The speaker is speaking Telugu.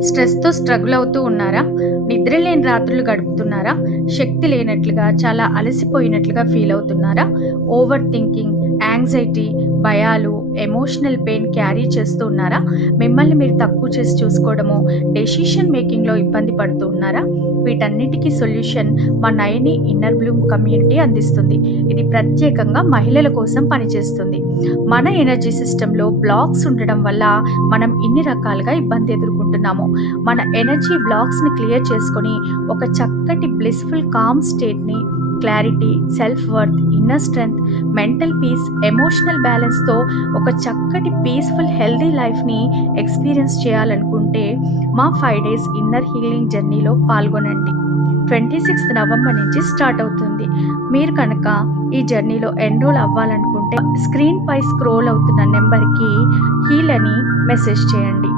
స్ట్రెస్‌తో స్ట్రగుల్ అవుతూ ఉన్నారా? నిద్ర లేని రాత్రులు గడుపుతున్నారా? శక్తి లేనట్లుగా, చాలా అలసిపోయినట్లుగా ఫీల్ అవుతున్నారా? ఓవర్ థింకింగ్, యాంగ్జైటీ, భయాలు, ఎమోషనల్ పెయిన్ క్యారీ చేస్తూ ఉన్నారా? మిమ్మల్ని మీరు తక్కువ చేసి చూసుకోవడము, డెసిషన్ మేకింగ్‌లో ఇబ్బంది పడుతూ ఉన్నారా? వీటన్నిటికీ సొల్యూషన్ మా నయని ఇన్నర్ బ్లూమ్ కమ్యూనిటీ అందిస్తుంది. ఇది ప్రత్యేకంగా మహిళల కోసం పనిచేస్తుంది. మన ఎనర్జీ సిస్టమ్‌లో బ్లాక్స్ ఉండడం వల్ల మనం ఇన్ని రకాలుగా ఇబ్బంది ఎదుర్కొంటున్నాము. మన ఎనర్జీ బ్లాక్స్‌ని క్లియర్ చేసుకొని ఒక చక్కటి బ్లిస్‌ఫుల్ కామ్ స్టేట్‌ని, clarity, self worth, inner strength, mental peace, emotional బ్యాలెన్స్‌తో ఒక చక్కటి పీస్‌ఫుల్ హెల్తీ లైఫ్‌ని ఎక్స్‌పీరియన్స్ చేయాలనుకుంటే మా 5 డేస్ ఇన్నర్ హీలింగ్ జర్నీలో పాల్గొనండి. 26 నవంబర్ నుంచి స్టార్ట్ అవుతుంది. మీరు కనుక ఈ జర్నీలో ఎన్రోల్ అవ్వాలనుకుంటే స్క్రీన్ పై స్క్రోల్ అవుతున్న నెంబర్‌కి హీల్ అని మెసేజ్ చేయండి.